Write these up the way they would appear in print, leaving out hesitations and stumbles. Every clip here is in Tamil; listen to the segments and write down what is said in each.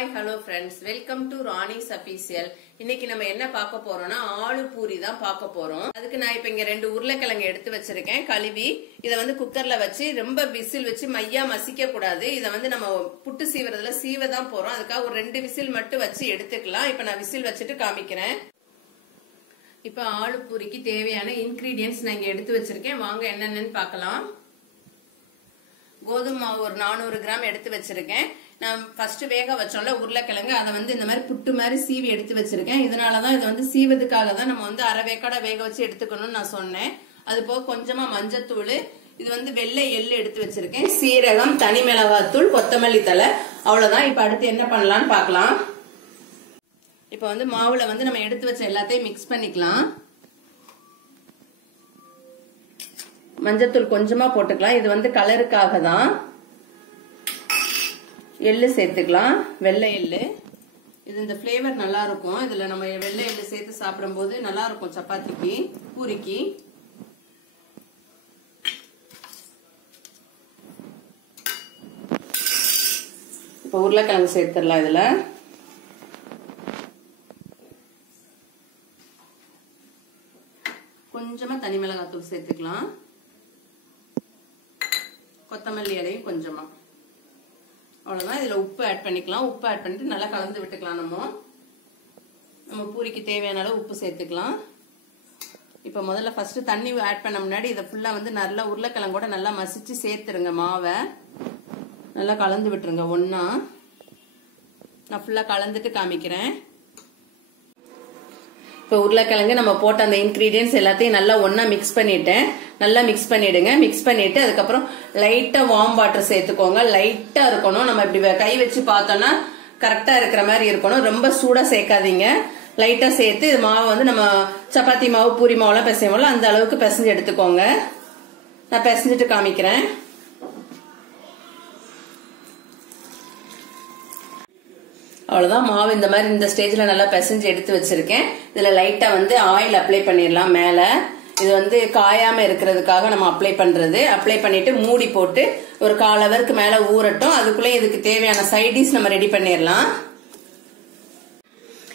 Hi, hello friends. Welcome to Rani's Official. இன்னைக்கு நம்ம என்ன பார்க்க போறோம்னா ஆளு பூரி தான் பார்க்க போறோம். அதுக்கு நான் இப்ப இங்க ரெண்டு உருளைக்கிழங்கு எடுத்து வச்சிருக்கேன். கழுவி இத வந்து குக்கர்ல வச்சு ரொம்ப விசில் வச்சு மையா மசிக்க கூடாது. இத வந்து நம்ம புட்டு சீவறதுல சீவ தான் போறோம். அதுக்காக ஒரு 2 விசில் மட்டும் வச்சு எடுத்துக்கலாம். இப்ப நான் விசில் வச்சிட்டு காமிக்கிறேன். இப்ப ஆளு பூரிக்கு தேவையான இன்கிரிடியன்ட்ஸ் நான் இங்க எடுத்து வச்சிருக்கேன். வாங்க என்னென்னன்னு பார்க்கலாம். கோதுமை மாவு ஒரு 400 கிராம் எடுத்து வச்சிருக்கேன். நான் ஃபர்ஸ்ட் வேக வச்சோம்ல உருளைக்கிழங்கு அதை வந்து இந்த மாதிரி புட்டு மாதிரி சீவி எடுத்து வச்சிருக்கேன். இதனாலதான் இதை வந்து சீவதுக்காக தான் நம்ம வந்து அரை வேக்காட வேக வச்சு எடுத்துக்கணும்னு நான் சொன்னேன். அது போக கொஞ்சமா மஞ்சத்தூள், இது வந்து வெள்ளை எள்ளு எடுத்து வச்சிருக்கேன், சீரகம், தனி மிளகாத்தூள், கொத்தமல்லி தழை, அவ்வளவுதான். இப்ப அடுத்து என்ன பண்ணலாம்னு பார்க்கலாம். இப்ப வந்து மாவுல வந்து நம்ம எடுத்து வச்ச எல்லாத்தையும் மிக்ஸ் பண்ணிக்கலாம். மஞ்சத்தூள் கொஞ்சமா போட்டுக்கலாம், இது வந்து கலருக்காக தான். எள்ளு சேர்த்துக்கலாம், வெள்ளை எள்ளு. இது இந்த ஃபிளேவர் நல்லா இருக்கும். இதுல நம்ம வெள்ளை எள்ளு சேர்த்து சாப்பிடும் போது நல்லா இருக்கும் சப்பாத்திக்கு, பூரிக்கு. இப்ப உருளைக்கிழங்கு சேர்த்துடலாம். இதுல கொஞ்சமா தனி மிளகாத்தூள் சேர்த்துக்கலாம், கொத்தமல்லி இலையும் கொஞ்சமா, அவ்வளவுதான். இதுல உப்பு ஆட் பண்ணிக்கலாம். உப்பு ஆட் பண்ணிட்டு நல்லா கலந்து விட்டுக்கலாம். நம்ம பூரிக்கு தேவையான அளவு உப்பு சேர்த்துக்கலாம். இப்ப முதல்ல ஃபர்ஸ்ட் தண்ணி ஆட் பண்ண முன்னாடி இதை ஃபுல்லா வந்து நல்லா உருளைக்கிழங்கோட நல்லா மசிச்சு சேர்த்துருங்க. மாவை நல்லா கலந்து விட்டுருங்க ஒன்னா. நான் ஃபுல்லா கலந்துட்டு காமிக்கிறேன். இப்ப உருளைக்கிழங்கு நம்ம போட்ட அந்த இன்கிரீடியன்ஸ் எல்லாத்தையும் நல்லா ஒன்னா மிக்ஸ் பண்ணிட்டேன். நல்லா மிக்ஸ் பண்ணிடுங்க. மிக்ஸ் பண்ணிட்டு அதுக்கப்புறம் லைட்டா வார்ம் வாட்டர் சேர்த்துக்கோங்க. லைட்டா இருக்கணும். நம்ம இப்படி கை வச்சு பார்த்தோம்னா கரெக்டா இருக்கிற மாதிரி இருக்கணும். ரொம்ப சூடா சேர்க்காதீங்க. லைட்டா சேர்த்து மாவை வந்து நம்ம சப்பாத்தி மாவு, பூரி மாவுலாம் பிசைவோம்ல அந்த அளவுக்கு பிசைஞ்சு எடுத்துக்கோங்க. நான் பிசைஞ்சிட்டு காமிக்கிறேன். அவ்வளவுதான். மாவு இந்த மாதிரி இந்த ஸ்டேஜ்ல நல்லா பிசைஞ்சு எடுத்து வச்சிருக்கேன். இதுல லைட்டா வந்து ஆயில் அப்ளை பண்ணிடலாம் மேல. இது வந்து காயாம இருக்கிறதுக்காக நம்ம அப்ளை பண்றது. அப்ளை பண்ணிட்டு மூடி போட்டு ஒரு 1/4 ஹவருக்கு மேல ஊறட்டும். அதுக்குள்ளே இதுக்கு தேவையான சைடிஷ் நம்ம ரெடி பண்ணிடலாம்.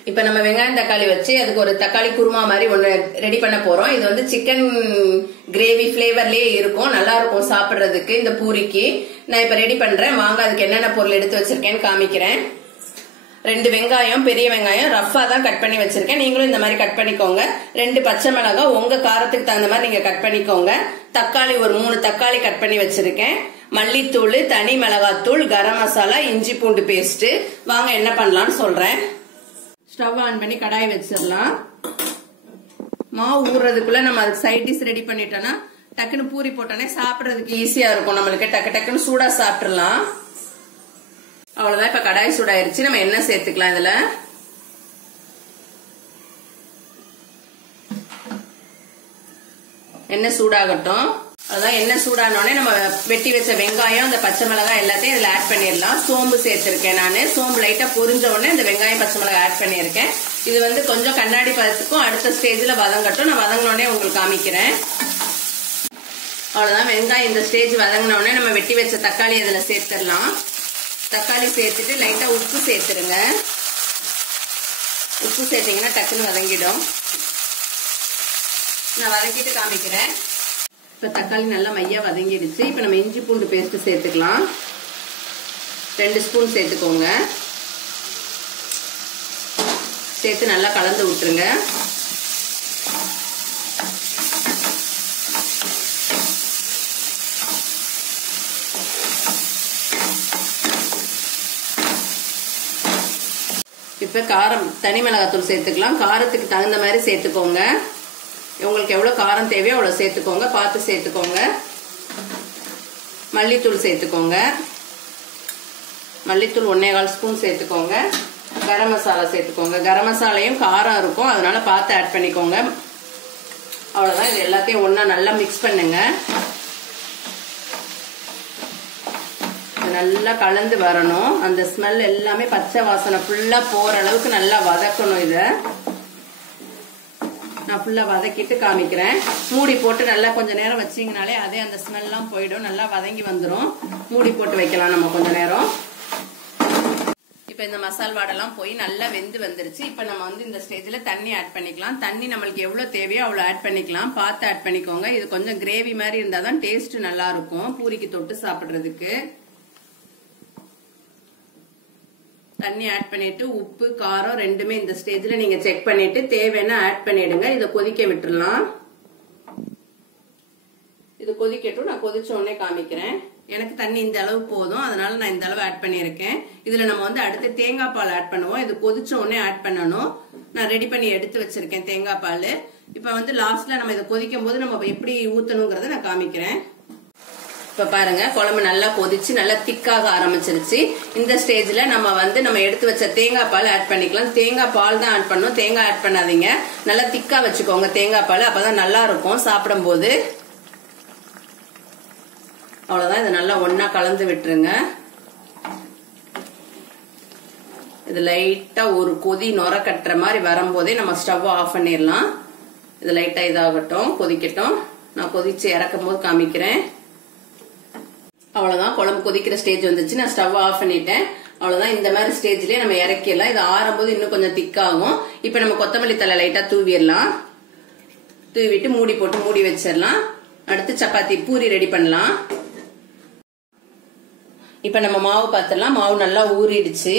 இப்ப நம்ம வெங்காயம் தக்காளி வச்சு அதுக்கு ஒரு தக்காளி குருமா மாதிரி ஒண்ணு ரெடி பண்ண போறோம். இது வந்து சிக்கன் கிரேவி பிளேவர்லயே இருக்கும், நல்லா இருக்கும் சாப்பிடுறதுக்கு இந்த பூரிக்கு. நான் இப்ப ரெடி பண்றேன். வாங்க அதுக்கு என்னென்ன பொருள் எடுத்து வச்சிருக்கேன்னு காமிக்கிறேன். 2 வெங்காயம், பெரிய வெங்காயம் ரஃபா தான் கட் பண்ணி வச்சிருக்கேன். நீங்களும் இந்த மாதிரி கட் பண்ணிக்கோங்க. 2 பச்சை மிளகாய் உங்க காரத்துக்கு தகுந்த மாதிரி நீங்க கட் பண்ணிக்கோங்க. தக்காளி ஒரு 3 தக்காளி கட் பண்ணி வச்சிருக்கேன். மல்லித்தூள், தனி மிளகாத்தூள், கரம் மசாலா, இஞ்சி பூண்டு பேஸ்ட். வாங்க என்ன பண்ணலாம்னு சொல்றேன். ஸ்டவ் ஆன் பண்ணி கடாய் வச்சிடலாம். மாவு ஊறுறதுக்குள்ள நம்ம அதுக்கு சைட் டிஷ் ரெடி பண்ணிட்டோம்னா டக்குன்னு பூரி போட்டோன்னே சாப்பிடறதுக்கு ஈஸியா இருக்கும். நம்மளுக்கு டக்குன்னு சூடா சாப்பிட்டுலாம். அவ்வளவுதான். இப்ப கடாய் சூடாயிருச்சு. நம்ம எண்ணெய் சேர்த்துக்கலாம். இதுல எண்ணெய் சூடாகட்டும். அதான் எண்ணெய் சூடானோடனே நம்ம வெட்டி வச்ச வெங்காயம், அந்த பச்சை மிளகாய் எல்லாத்தையும் இதுல ஆட் பண்ணிடலாம். சோம்பு சேர்த்திருக்கேன் நானு. சோம்பு லைட்டா பொரிஞ்ச உடனே இந்த வெங்காயம், பச்சை மிளகாய் ஆட் பண்ணியிருக்கேன். இது வந்து கொஞ்சம் கண்ணாடி பதத்துக்கும் அடுத்த ஸ்டேஜ்ல வதங்கட்டும். நான் வதங்கினோடனே உங்களுக்கு காமிக்கிறேன். அவ்வளவுதான். வெங்காயம் இந்த ஸ்டேஜ் வதங்கினோடனே நம்ம வெட்டி வச்ச தக்காளி இதுல சேர்த்திடலாம். தக்காளி சேர்த்துட்டு லைட்டா உப்பு சேர்த்துருங்க. உப்பு சேர்த்தீங்கன்னா டக்குன்னு வதங்கிடும். நான் வதக்கிட்டு காமிக்கிறேன். இப்ப தக்காளி நல்லா மையா வதங்கிடுச்சு. இப்ப நம்ம இஞ்சி பூண்டு பேஸ்ட் சேர்த்துக்கலாம். 2 ஸ்பூன் சேர்த்துக்கோங்க. சேர்த்து நல்லா கலந்து விட்டுருங்க. இப்ப காரம், தனி மிளகாத்தூள் சேர்த்துக்கலாம். காரத்துக்கு தகுந்த மாதிரி சேர்த்துக்கோங்க. உங்களுக்கு எவ்வளவு காரம் தேவையோ அவ்வளவு சேர்த்துக்கோங்க, பார்த்து சேர்த்துக்கோங்க. மல்லித்தூள் சேர்த்துக்கோங்க. மல்லித்தூள் 1/4 ஸ்பூன் சேர்த்துக்கோங்க. கரம் மசாலா சேர்த்துக்கோங்க. கரம் மசாலையும் காரம் இருக்கும், அதனால பார்த்து ஆட் பண்ணிக்கோங்க. அவ்வளவுதான். இது எல்லாத்தையும் ஒண்ணா நல்லா மிக்ஸ் பண்ணுங்க. நல்லா கலந்து வரணும். அந்த ஸ்மெல் எல்லாமே பச்சை வாசனை ஃபுல்லா போற அளவுக்கு நல்லா வதக்கணும். இத நான் ஃபுல்லா வதக்கிட்டு காமிக்கிறேன். மூடி போட்டு நல்லா கொஞ்ச நேரம் வச்சீங்கனாலே அதே அந்த ஸ்மெல் எல்லாம் போயிடும். நல்லா வதங்கி வந்துடும். மூடி போட்டு வைக்கலாம் நம்ம கொஞ்ச நேரம். இப்ப இந்த மசால் வாடெல்லாம் போய் நல்லா வெந்து வந்துருச்சு. இப்ப நம்ம வந்து இந்த ஸ்டேஜ்ல தண்ணி ஆட் பண்ணிக்கலாம். தண்ணி நம்மளுக்கு எவ்வளவு தேவையோ அவ்வளவு ஆட் பண்ணிக்கலாம். பார்த்து ஆட் பண்ணிக்கோங்க. இது கொஞ்சம் கிரேவி மாதிரி இருந்தாதான் டேஸ்ட் நல்லா இருக்கும் பூரிக்கு தொட்டு சாப்பிடுறதுக்கு. தண்ணி ஆட் பண்ணிட்டு உப்பு காரம் ரெண்டுமே இந்த ஸ்டேஜ்ல நீங்க செக் பண்ணிட்டு தேவைன்னா ஆட் பண்ணிடுங்க. இதை கொதிக்க விட்டுறலாம். இது கொதிக்கட்டும். நான் கொதிச்ச உடனே காமிக்கிறேன். எனக்கு தண்ணி இந்த அளவு போதும், அதனால நான் இந்த அளவு ஆட் பண்ணியிருக்கேன். இதுல நம்ம வந்து அடுத்து தேங்காய் பால் ஆட் பண்ணுவோம். இது கொதிச்ச உடனே ஆட் பண்ணணும். நான் ரெடி பண்ணி எடுத்து வச்சிருக்கேன் தேங்காய் பால். இப்ப வந்து லாஸ்ட்ல நம்ம இதை கொதிக்கும் போது நம்ம எப்படி ஊத்தணுங்கிறத நான் காமிக்கிறேன். இப்ப பாருங்க குழம்பு நல்லா கொதிச்சு நல்லா திக்காக ஆரம்பிச்சிருச்சு. இந்த ஸ்டேஜ்ல நம்ம எடுத்து வச்ச தேங்காய் பால் ஆட் பண்ணிக்கலாம். தேங்காய் பால் தான் ஆட் பண்ணணும், தேங்காய் ஆட் பண்ணாதீங்க. நல்லா திக்கா வச்சுக்கோங்க தேங்காய் பால், அப்பதான் நல்லா இருக்கும் சாப்பிடும் போது. அவ்வளவுதான். இதை நல்லா ஒன்னா கலந்து விட்டுருங்க. இது லைட்டா ஒரு கொதி நொர கட்டுற மாதிரி வரும்போதே நம்ம ஸ்டவ் ஆஃப் பண்ணிடலாம். இது லைட்டா இதாகட்டும், கொதிக்கட்டும். நான் கொதிச்சு இறக்கும் போது காமிக்கிறேன். அவ்வளவுதான். குழம்பு கொதிக்கிற ஸ்டேஜ் வந்துச்சு. நான் ஸ்டவ் ஆஃப் பண்ணிட்டேன். அவ்வளவுதான். இந்த மாதிரி ஸ்டேஜ்லயே நம்ம இறக்கிடலாம். இது ஆறும்போது இன்னும் கொஞ்சம் திக்காகும். இப்ப நம்ம கொத்தமல்லி தலை லைட்டா தூவிடலாம். தூவிட்டு மூடி போட்டு மூடி வச்சிடலாம். அடுத்து சப்பாத்தி பூரி ரெடி பண்ணலாம். இப்ப நம்ம மாவு பார்த்துடலாம். மாவு நல்லா ஊறிடுச்சு.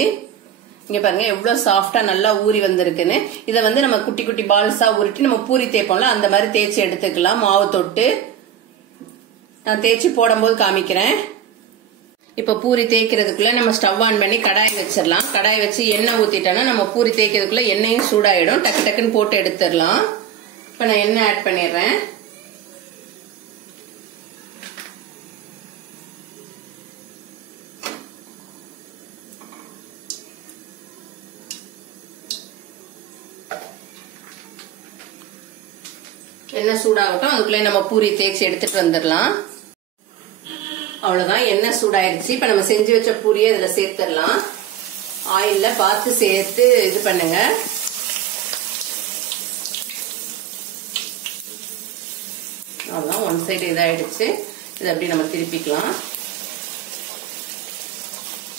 இங்க பாருங்க எவ்வளவு சாஃப்டா நல்லா ஊறி வந்திருக்குன்னு. இதை வந்து நம்ம குட்டி குட்டி பால்ஸா உருட்டி நம்ம பூரி தேய்ப்போம்ல அந்த மாதிரி தேய்ச்சி எடுத்துக்கலாம். மாவு தொட்டு நான் தேய்ச்சி போடும் போது காமிக்கிறேன். இப்ப பூரி தேய்க்கிறதுக்குள்ள நம்ம ஸ்டவ் ஆன் பண்ணி கடாய் வச்சிடலாம். கடாய் வச்சு எண்ணெய் ஊத்திட்டோம்னா நம்ம பூரி தேய்க்கிறதுக்குள்ள எண்ணெயும் சூடாயிடும். டக்கு டக்குன்னு போட்டு எடுத்துடலாம். இப்ப நான் எண்ணெய் ஆட் பண்ணிடுறேன். எண்ணெய் சூடாகட்டும். அதுக்குள்ளே நம்ம பூரி தேய்ச்சி எடுத்துட்டு வந்துடலாம். அவ்வளவுதான். எண்ணெய் சூடாயிருச்சு. இப்ப நம்ம செஞ்சு வச்ச பூரியை இதுல சேர்த்துடலாம். ஆயில்ல பார்த்து சேர்த்து இது பண்ணுங்க. அவ்வளவுதான். ஒன் சைடு இதாயிடுச்சு. இதை அப்படி நம்ம திருப்பிக்கலாம்.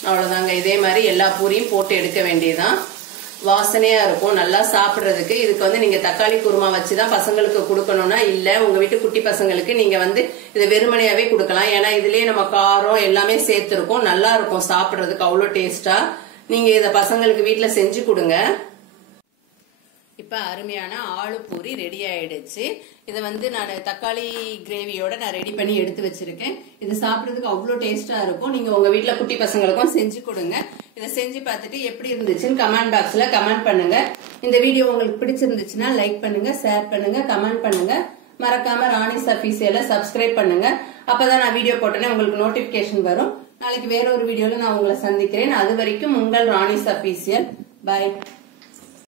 அவ்வளவுதாங்க. இதே மாதிரி எல்லா பூரியும் போட்டு எடுக்க வேண்டியதுதான். வாசனையா இருக்கும் நல்லா சாப்பிடுறதுக்கு. இதுக்கு வந்து நீங்க தக்காளி குருமா வச்சுதான் பசங்களுக்கு கொடுக்கணும்னா இல்ல, உங்க வீட்டு குட்டி பசங்களுக்கு நீங்க வந்து இதை வெறுமனையாவே கொடுக்கலாம். ஏன்னா இதுலயே நம்ம காரம் எல்லாமே சேர்த்திருக்கோம். நல்லா இருக்கும் சாப்பிடுறதுக்கு அவ்வளவு டேஸ்டா. நீங்க இதை பசங்களுக்கு வீட்டுல செஞ்சு கொடுங்க. இப்ப அருமையான ஆளு பூரி ரெடி ஆயிடுச்சு. இதை வந்து நான் தக்காளி கிரேவியோட நான் ரெடி பண்ணி எடுத்து வச்சிருக்கேன். இது சாப்பிடுறதுக்கு அவ்வளவு டேஸ்டா இருக்கும். நீங்க உங்க வீட்டுல குட்டி பசங்களுக்கும் செஞ்சு கொடுங்க. இதை செஞ்சு பார்த்துட்டு எப்படி இருந்துச்சுன்னு கமெண்ட் பாக்ஸ்ல கமெண்ட் பண்ணுங்க. இந்த வீடியோ உங்களுக்கு பிடிச்சிருந்துச்சுன்னா லைக் பண்ணுங்க, ஷேர் பண்ணுங்க, கமெண்ட் பண்ணுங்க. மறக்காம ராணிஸ் அஃபீஷியலை சப்ஸ்கிரைப் பண்ணுங்க. அப்பதான் நான் வீடியோ போட்டேனே உங்களுக்கு நோட்டிபிகேஷன் வரும். நாளைக்கு வேற ஒரு வீடியோல நான் உங்களை சந்திக்கிறேன். அது வரைக்கும் உங்கள் ராணிஸ் அஃபீஷியல். பாய்.